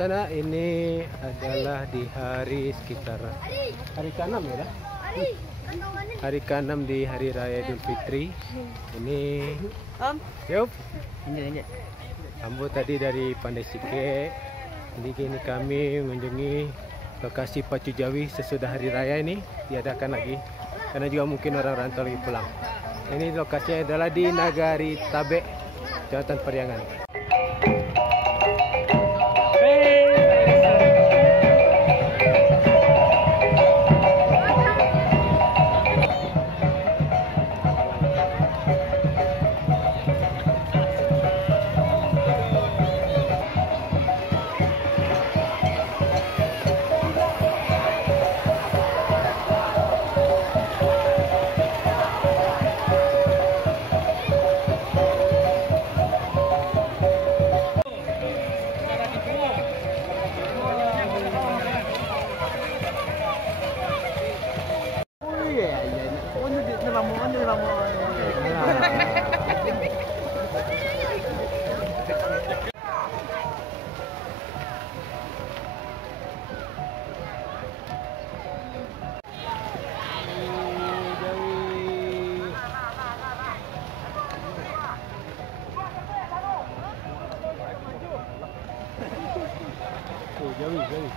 sana ini adalah di hari sekitar hari ke-6 ya dah? Hari ke-6 di Hari Raya Idul Fitri. Ini Yup. Ambo tadi dari Pandai Sike. Jadi kini kami mengunjungi lokasi Pacu Jawi sesudah Hari Raya ini diadakan lagi. Karena juga mungkin orang rantau lagi pulang. Ini lokasinya adalah di Nagari Tabe, Kecamatan Periangan. Jawi.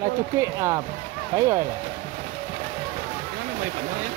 Dah cukup kaya lah. Mana main panah ya?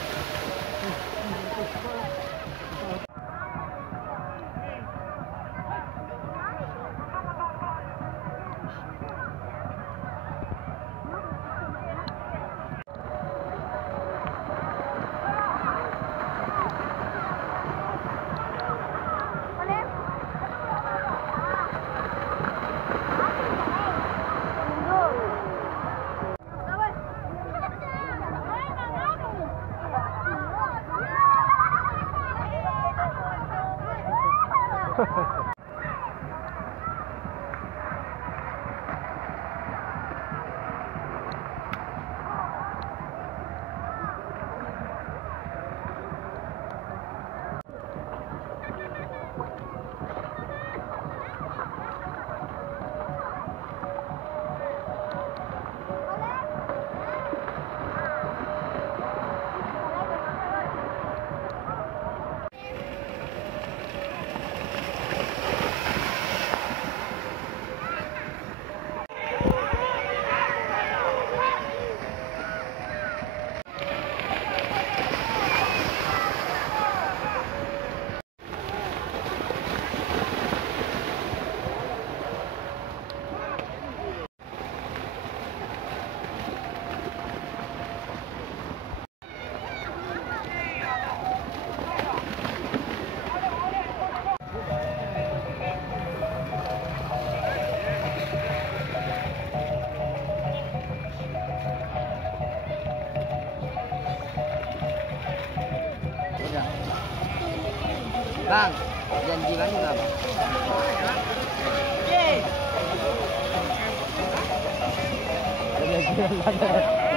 Bang, janji kan juga bang. Ada